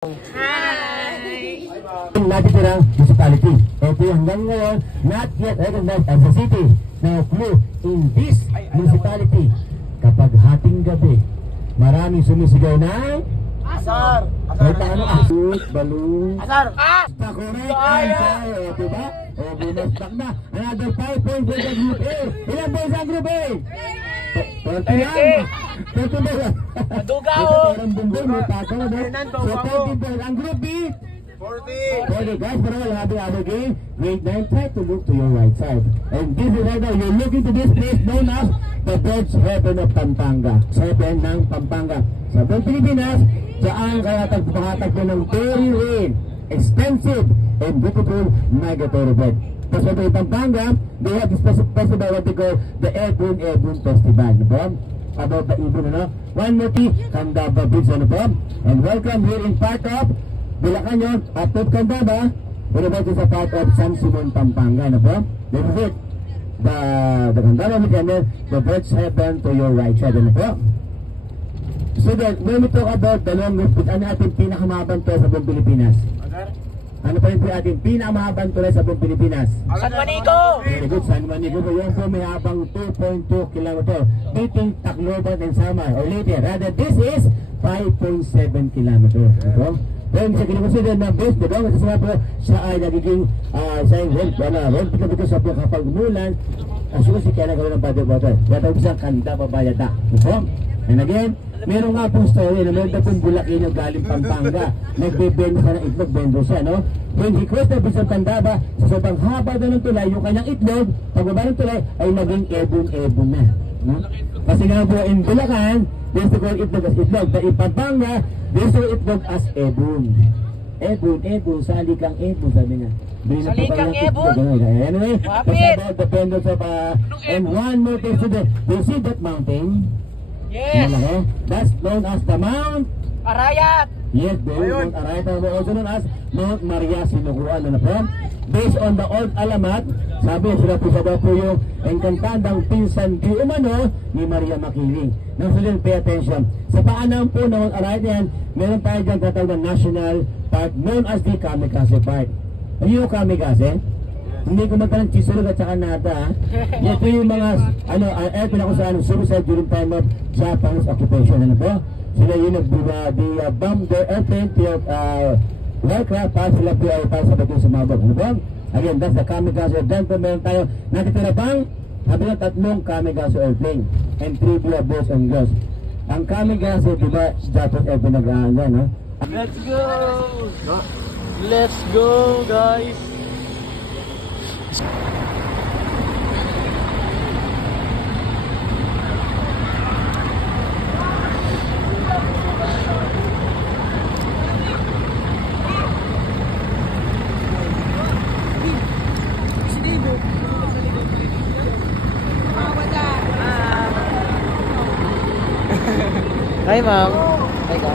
Hi! Natitirang municipality. Ito yung hanggang ngayon not yet recognized as a city. Now clue, in this municipality, kapag hating gabi, maraming sumisigaw ng Asar! Ay, paano? Asut, balloon. Asar! The correct answer. O, diba? O, binastak na. Another 5 points for the group A. Ilan points ang group A? 30 lang. 30 ba lang? Madugao! Parang bumbong, may pataw na. So 30 points. Ang group B? 40 guys, pero we'll have the other game. Grade 9, try to look to your right side. And this is right now, you're looking to this place known as the Bird's Heaven of Pampanga. Heaven ng Pampanga. Sa buong Pilipinas, saan kaya tagpapatagpo ng very rare, expensive, and beautiful migratory bird. Tapos sa buong Pampanga, they have this festival what they call the Airborne Festival. Ano po? About the ibon, ano? One more tea, Candaba Bridge, ano po? And welcome here in part of Bulacan yun, at Candaba, we're about to sa part of San Simon, Pampanga, ano po? This is it. The Candaba Bridge, and then the Bird's Heaven to your right side, ano po? So then, when we talk about the longest route, ano ating pinakamahabang tulay sa buong Pilipinas? Ano pa rin po ating pinakamahabang tulay sa buong Pilipinas? San Juanico! Very good, San Juanico. So yun po may habang 2.2 kilometer. Dating Tacloban and Samar. Or later, rather this is 5.7 kilometer. Ito. Then sa kinikonsider na best, diba? Kasi nga po, siya ay nagiging sa road because sa po kapag umulan, siguro si kailan gawin ng body water. Kaya tawag isang kanda pabayata. Ito. And again, meron nga pong story na meron na pong Bulacan yung galing Pampanga. Nagbebendo siya ng itlog, bendo siya, no? When he crossed the bridge of Candaba, sa sobrang haba na ng tulay, yung kanyang itlog, pagbaba ng tulay, ay naging ebon-ebon na. No? Kasi nga po, in Bulacan, there's to call itlog as itlog. But in Pampanga, there's to itlog as ebon. Ebon, salikang ebon, sabi niya. Salikang ebon? Anyway, Wapit! about the benders of, and one more thing to the, do you see that mountain? Yes! That's known as the Mount Arayat! Yes, Mount Arayat, also known as Mount Maria Sinukuan. Ano po? Based on the old alamat, sabi sila po sa daw po yung engkantadang pinsan di umano ni Maria Makiling. Now, so pay attention. Sa paanan po ng Mount Arayat yan, meron tayo dyan tatawag na national park known as the Kamikaze Park. Ano yung Kamikaze? Hindi ko magtanong chisulog at saka nata. Ito yung mga ito na kung saan suicide during time of Japanese occupation. Ano po? Sila yung bomb their airplane to aircraft para sila po ay para sa batong sumabog. Ano po? Again, that's the Kamikaze. Then po meron tayo nakitira pang sabi ng 3 Kamikaze airplane and 3 boys and girls. Ang Kamikaze, diba, Japanese airplane nag-aanga, no? Let's go! Let's go, guys! Hi, ma'am. Hi, ka.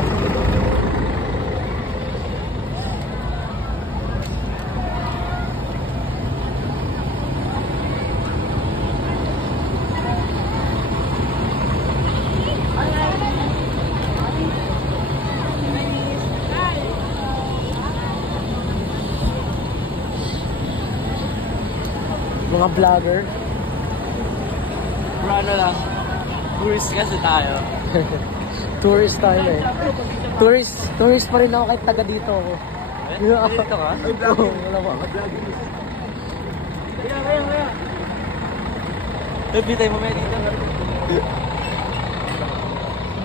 Mga vlogger. Pero ano lang, tourist kasi tayo. Tourist tayo eh. Tourist pa rin ako kahit taga dito ako. Dito ka? Ay, vlogger. Wala ba? Kaya. Bitay mo may dito.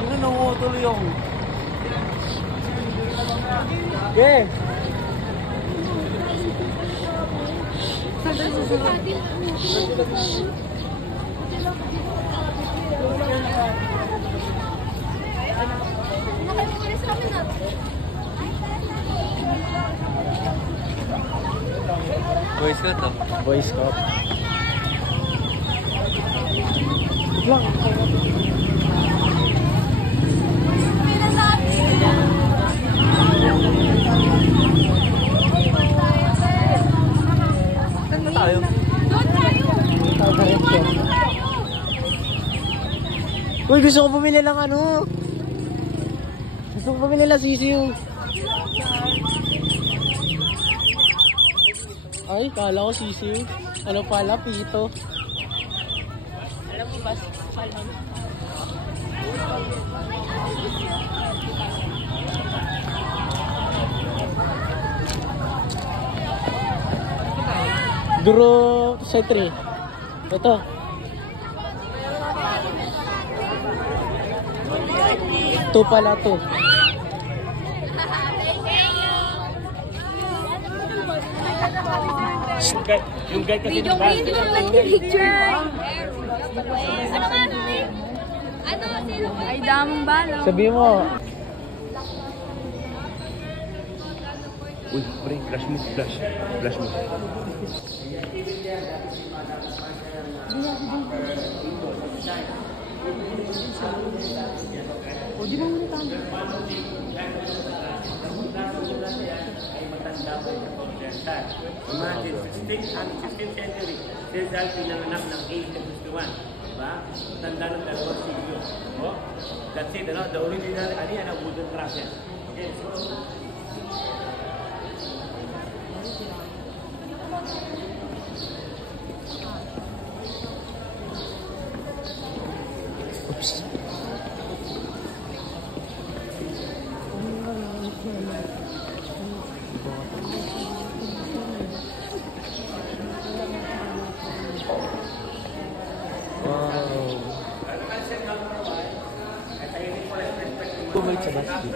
Ano nangutuloy ako? Yeah! Boy Scout to. Boy Scout. Lang. Saan na tayo? Uy, gusto ko bumili ng ano. Gusto ko bumili ng sisiw. Ay, kala ko sisiw. Ano pala, pito. Alam mo ba, salmon? Group sa 3. Ito. Ito pala to. Yung guide kasi Video, picture. Ano nga? Ano? Sino? Ay, damong balo. Sabi mo. Uy, pre, flash mo, flash. Flash mo. O, di ba muna tayo? Imagine, 16th century, Rizal pinanganak ng 851. Diba? Tanda ng dalawang siglo. Oh, that's it, ano? The original, ano yan, wooden cross yan. Okay, so, Oops. Bumalik sa basket.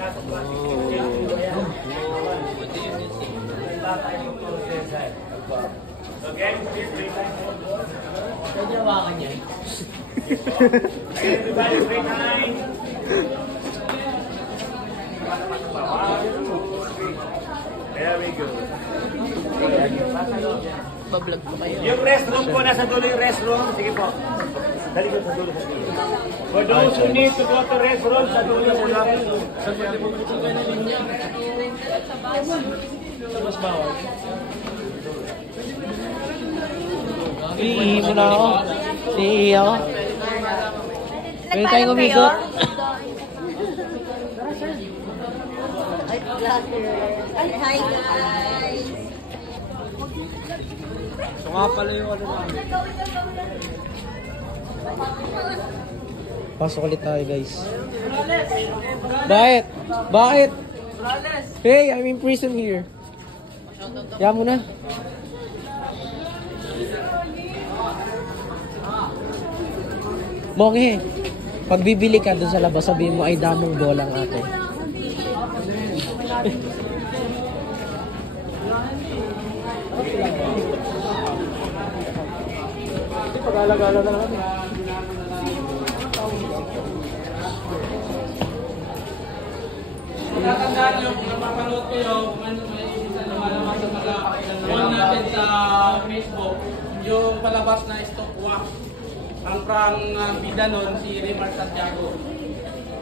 Pwede hawakan niya. everybody, great time. Very good. Bablog ko kayo. Yung restroom po, nasa dulo yung restroom. Sige po. Dali ko sa dulo. For those who need to go to restroom, sa dulo po lang. Sa mas bawal. Iihi mo na ako. Iihi ako. Pwede tayong umikot. Ay, hi guys! So nga pala yung ano namin. Pasok ulit tayo guys. Bakit? Bakit? Hey, I'm in prison here. Kaya mo na. Monghe, pag bibili ka dun sa labas, sabihin mo ay damong bolang ate. Pag-alagala na natin. Tatandaan nyo, kung napapanood kayo, kung ano may isa lumalabas sa mga wall natin sa Facebook, yung palabas na stock wax. Ang prang bida nun, si Rimar Santiago.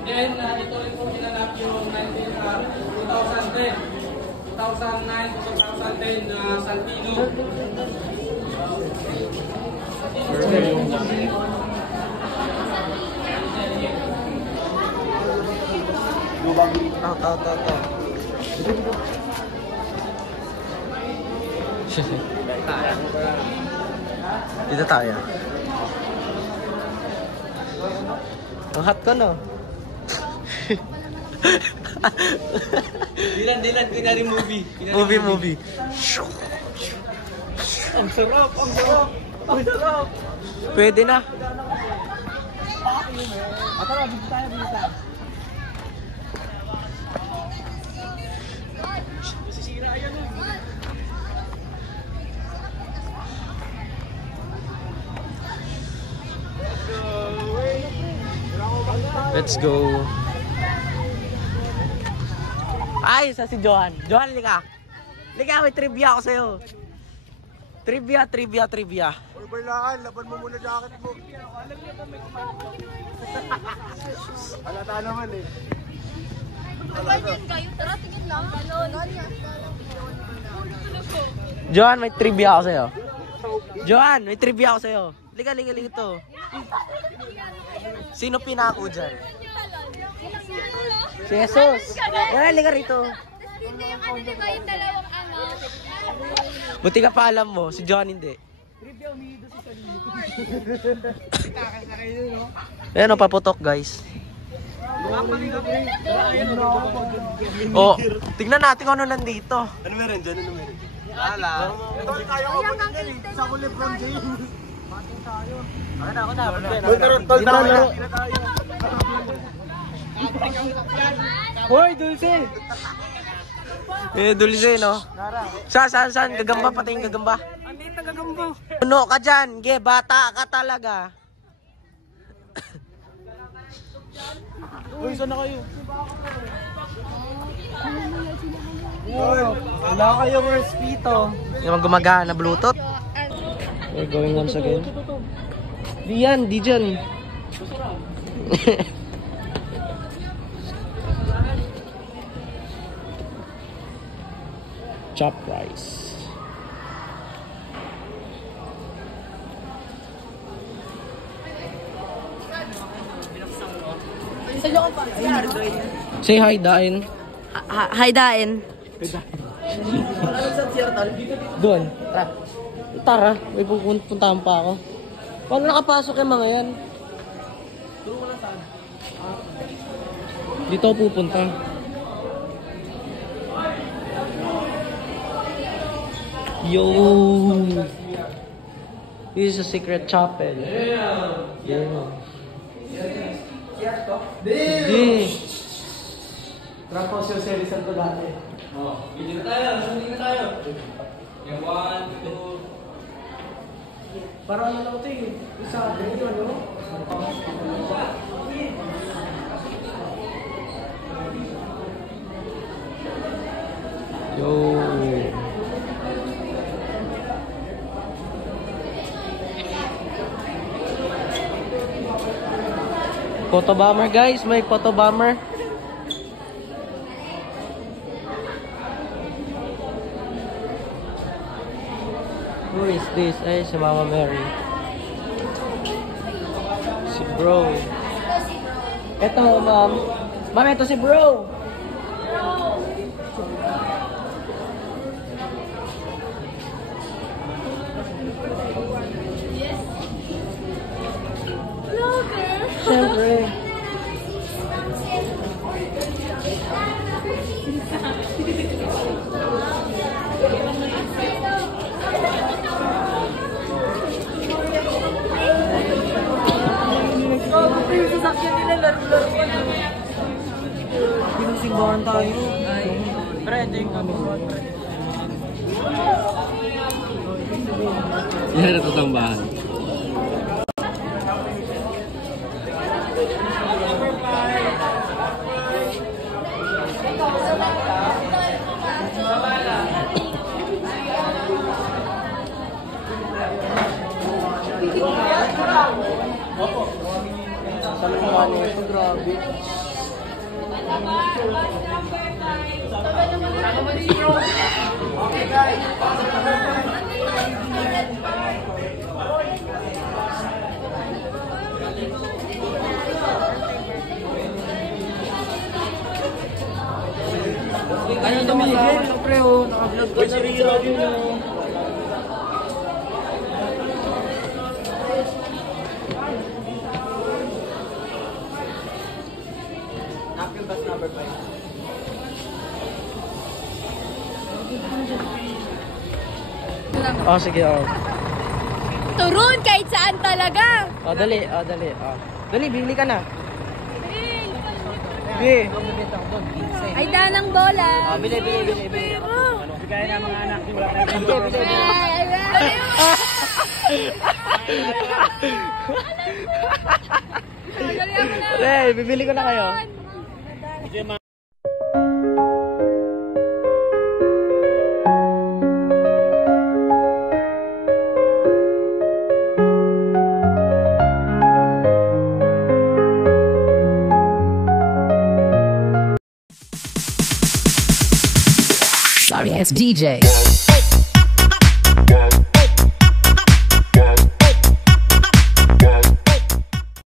Then, ito rin po pinanap yung 2010, 2009, 2010 na Santino. Dito tayo. Ang hot ka na. Dilan, kunwari movie. Movie. Ang sarap, ang sarap, ang sarap. Pwede na. Tara, dito tayo, dito. Let's go. Ay, isa si Johan. Johan, lika. Lika, may trivia ako sa'yo. Trivia. Uy, bailaan, laban mo muna jacket mo. Alata naman eh. Ganyan kayo, tara tingin lang. Johan, may trivia ako sa'yo. Johan, may trivia ako sa'yo. Lika to. Sino pinako dyan? Si Jesus. Yan, lika rito. Hindi yung ano, di ba? Yung dalawang ano. Buti ka pa alam mo, si John hindi. Ayan o, paputok guys. Oh, tignan natin kung ano nandito. Ano meron dyan? Ano meron dyan? Wala. Ito tayo ko ba dyan eh? Sa ko Lebron James. Ako na. Tol, Hoy, Dulce! Dulce, no? Saan? Gagamba, pati yung gagamba. Andito, gagamba. Puno ka dyan. Ge, bata ka talaga. Uy, saan na kayo? Wala kayong respeto. Yung gumagana, Bluetooth. We're going once again. Di dyan. Chop rice. Say hi, Dain. Hi, Dain. Doon. Tara, may pupuntahan pa ako. Paano nakapasok yung mga yan? Dito ako pupunta. Yo! This is a secret chapel. Yeah. Hindi. Tapos yung series ang to dati. Oh, hindi na tayo. Yung 1, 2. Parang ano lang ito eh. Isa, ganito ano? Yo! Photo bomber guys, may photo bomber. Who is this? Ay, si Mama Mary. Si bro. Ito, ma'am. Ma'am, ito si bro. Siyempre. Pinagsimbahan tayo. Pre, ito yung kami. Yan ito tambahan. Grabe. Okay guys. Ano tumigil? Siyempre oh, naka-vlog ka na rin yun. Number 5. Oh, sige, oh. Turun kahit saan talaga. Oh, dali. Dali, bili ka na. Bili. Ay, danang bola. Oh, bili. Bigay na mga anak. Wala Bili. Hey, bibili ko na kayo. Sorry, it's DJ.